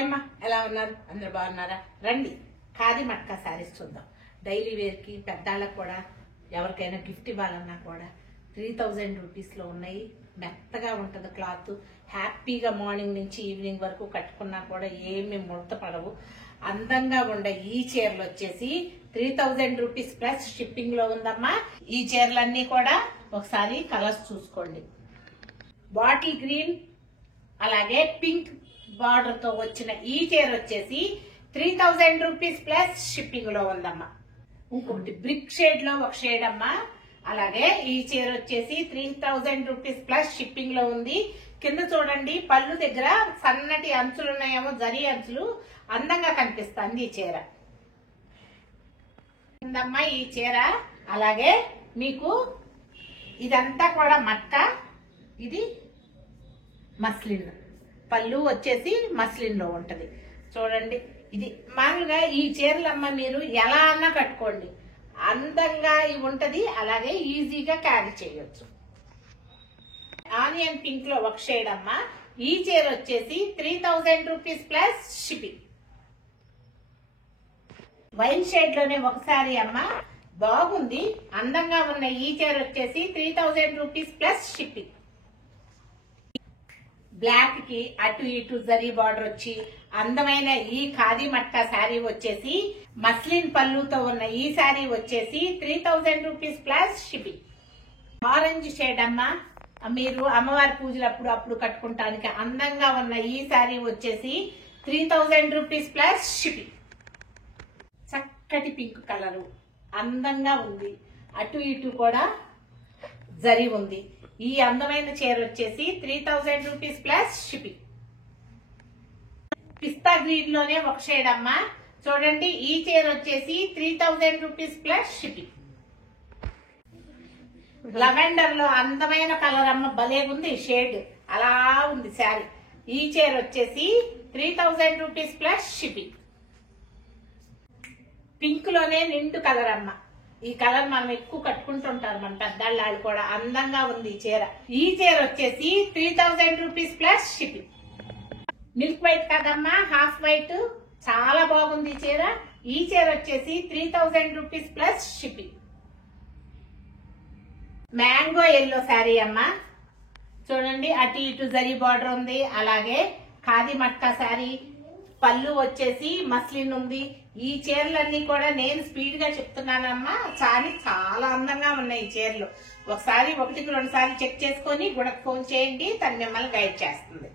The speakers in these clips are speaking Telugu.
హాయ్ అమ్మా, ఎలా ఉన్నారు? అందరు బాగున్నారా? రండి ఖాదీ మట్కా శారీస్ చూద్దాం. డైలీ వేర్కి పెద్దాళ్ళకు కూడా ఎవరికైనా గిఫ్ట్ ఇవ్వాలన్నా కూడా 3000 రూపీస్లో ఉన్నాయి. మెత్తగా ఉంటుంది క్లాత్. హ్యాపీగా మార్నింగ్ నుంచి ఈవినింగ్ వరకు కట్టుకున్నా కూడా ఏమి ముడత పడవు. అందంగా ఉండే ఈ చీరలు వచ్చేసి 3000 రూపీస్ ప్లస్ షిప్పింగ్ లో ఉందమ్మా. ఈ చీరలన్నీ కూడా ఒకసారి కలర్స్ చూసుకోండి. బాటిల్ గ్రీన్ అలాగే పింక్ బార్డర్ తో వచ్చిన ఈ చీర వచ్చేసి 3000 రూపీస్ ప్లస్ షిప్పింగ్ లో ఉందమ్మా. ఇంకొకటి బ్రిక్ షేడ్ లో ఒక షేడ్ అమ్మా. అలాగే ఈ చీర వచ్చేసి 3000 రూపీస్ ప్లస్ షిప్పింగ్ లో ఉంది. కింద చూడండి, పళ్ళు దగ్గర సన్నటి అంచులు ఉన్నాయేమో, జరీ అంచులు. అందంగా కనిపిస్తుంది ఈ చీర. ఉందమ్మా ఈ చీర. అలాగే మీకు ఇదంతా కూడా మట్క, ఇది మస్లిన్. పళ్ళు వచ్చేసి మస్లిన్ లో ఉంటది. చూడండి, ఇది మామూలుగా ఈ చీరలమ్మ మీరు ఎలా అన్నా కట్టుకోండి, అందంగా ఉంటది. అలాగే ఈజీగా క్యారీ చేయొచ్చు. ఆనియన్ పింక్ లో ఒక షేడ్ అమ్మా. ఈ చీర వచ్చేసి 3000 rupees plus shipping. Wine shade లోనే ఒకసారి అమ్మా, బాగుంది. అందంగా ఉన్న ఈ చీర వచ్చేసి 3000 రూపీస్ ప్లస్ షిప్పింగ్. బ్లాక్ కి అటు ఇటు జరీ బార్డర్ వచ్చి అందమైన ఈ ఖాదీ మట్కా శారీ వచ్చేసి మస్లిన్ పళ్ళుతో ఉన్న ఈ శారీ వచ్చేసి 3000 rupees plus shipping. Orange shade అమ్మా, మీరు అమ్మవారి పూజలు అప్పుడు కట్టుకుంటానికి అందంగా ఉన్న ఈ శారీ వచ్చేసి 3000 రూపీస్ ప్లస్ షిప్పింగ్. చక్కటి పింక్ కలరు, అందంగా ఉంది. అటు ఇటు కూడా జరీ ఉంది. ఈ అందమైన చీర వచ్చేసి 3000 రూపీస్ ప్లస్ షిప్పింగ్. పిస్తా గ్రీన్ లోనే ఒక షేడ్ అమ్మా. చూడండి, ఈ చీర వచ్చేసి 3000 రూపీస్ ప్లస్ షిప్పింగ్. లవెండర్ లో అందమైన కలర్ అమ్మ, భలే ఉంది షేడ్, అలా ఉంది శారీ. ఈ చీర వచ్చేసి 3000 రూపీస్ ప్లస్ షిప్పింగ్. పింక్ లోనే నిండు కలర్ అమ్మ. ఈ కలర్ మనం ఎక్కువ కట్టుకుంటుంటారు మన పెద్దాళ్ళు కూడా. అందంగా ఉంది ఈ చీర. ఈ చీర వచ్చేసి 3000 rupees plus shipping. Milk white కదమ్మా, హాఫ్ వైట్, చాలా బాగుంది ఈ చీర. ఈ చీర వచ్చేసి 3000 rupees plus shipping. Mango yellow sari అమ్మా. చూడండి, అటు ఇటు జరీ బార్డర్ ఉంది. అలాగే ఖాదీ మట్కా శారీ. పళ్ళు వచ్చేసి మస్లిన్ ఉంది. ఈ చీరలన్నీ కూడా నేను స్పీడ్ గా చెప్తున్నానమ్మా. చాలా అందంగా ఉన్నాయి ఈ చీరలు. ఒకసారి 1-2 సార్లు చెక్ చేసుకుని గుణకు ఫోన్ చేయండి, తను మిమ్మల్ని గైడ్ చేస్తుంది.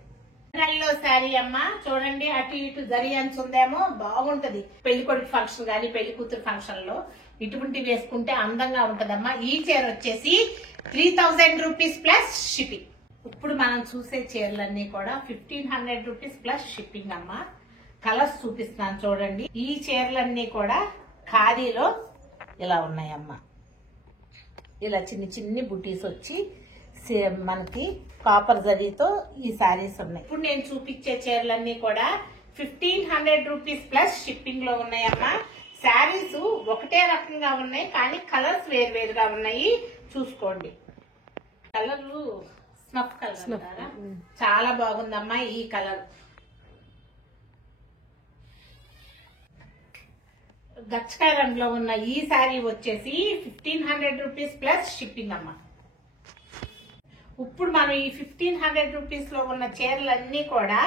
ఎల్లో శారీ అమ్మా. చూడండి, అటు ఇటు జరీ అంచు ఉందేమో, బాగుంటది. పెళ్లి కొడుకు ఫంక్షన్ గానీ పెళ్లి కూతురు ఫంక్షన్ లో ఇటువంటి వేసుకుంటే అందంగా ఉంటదమ్మా. ఈ చీర వచ్చేసి 3000 రూపీస్ ప్లస్ షిప్పింగ్. ఇప్పుడు మనం చూసే చీరలన్నీ కూడా 1500 రూపీస్ ప్లస్ షిప్పింగ్ అమ్మా. కలర్స్ చూపిస్తున్నాను చూడండి. ఈ చీరలన్నీ కూడా ఖాదీలో ఇలా ఉన్నాయమ్మా. ఇలా చిన్ని బుటీస్ వచ్చి మనకి కాపర్ జరీతో ఈ శారీస్ ఉన్నాయి. ఇప్పుడు నేను చూపించే చీరలన్నీ కూడా 1500 రూపీస్ ప్లస్ షిప్పింగ్ లో ఉన్నాయమ్మా. శారీస్ ఒకటే రకంగా ఉన్నాయి, కానీ కలర్స్ వేరువేరుగా ఉన్నాయి. చూసుకోండి. కలర్లు స్నఫ్ కలర్ అంటారా, చాలా బాగుందమ్మా ఈ కలర్. గచ్చకాయ రంగులో ఉన్న ఈ శారీ వచ్చేసి 1500 రూపీస్ ప్లస్ షిప్పింగ్ అమ్మా. ఇప్పుడు మనం ఈ 1500 రూపీస్ లో ఉన్న చీరలన్నీ కూడా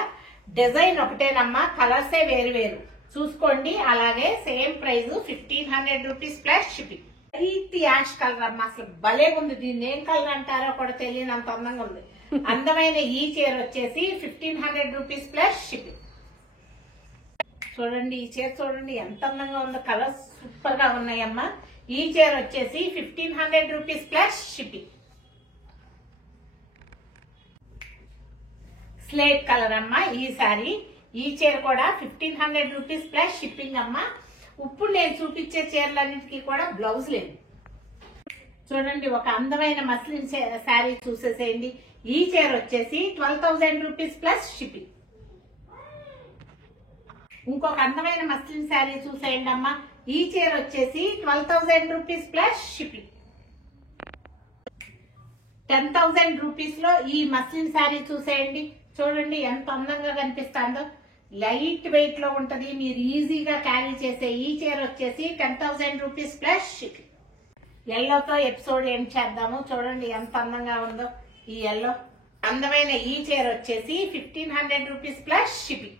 డిజైన్ ఒకటేనమ్మా, కలర్సే వేరు వేరు. చూసుకోండి. అలాగే same price 1500 rupees plus shipping. ఇది యాష్ కలర్ అమ్మా, అసలు భలే ఉంది. దీన్ని ఏం కలర్ అంటారో కూడా తెలియనంత అందంగా ఉంది. అందమైన ఈ చీర వచ్చేసి 1500 రూపీస్ ప్లస్ షిప్పింగ్. చూడండి, ఈ చీర చూడండి ఎంత అందంగా ఉందో. కలర్స్ సూపర్ గా ఉన్నాయమ్మా. ఈ చీర వచ్చేసి 1500 rupees plus shipping. Slate colour అమ్మా ఈ శారీ. ఈ చీర కూడా 1500 రూపీస్ ప్లస్ షిప్పింగ్ అమ్మా. ఇప్పుడు నేను చూపించే చీరలన్నిటికీ కూడా బ్లౌజ్ లేదు. చూడండి, ఒక అందమైన మస్లిన్ శారీ చూసేసేయండి. ఈ చీర వచ్చేసి 12000 రూపీస్ ప్లస్ షిప్పింగ్. ఇంకొక అందమైన మస్లిన్ శారీ చూసేయండి అమ్మా. ఈ చీర వచ్చేసి 12000 రూపీస్ ప్లస్ షిప్పింగ్. 10,000 రూపీస్ లో ఈ మస్లిన్ శారీ చూసేయండి. చూడండి ఎంత అందంగా కనిపిస్తుందో. లైట్ వెయిట్ లో ఉంటది, మీరు ఈజీగా క్యారీ చేసే ఈ చీర వచ్చేసి 10,000 రూపీస్ ప్లస్ షిప్పింగ్. ఎల్లోతో ఎపిసోడ్ ఎండ్ చేద్దాము. చూడండి ఎంత అందంగా ఉందో ఈ ఎల్లో. అందమైన ఈ చీర వచ్చేసి 1,500 రూపీస్ ప్లస్ షిప్పింగ్.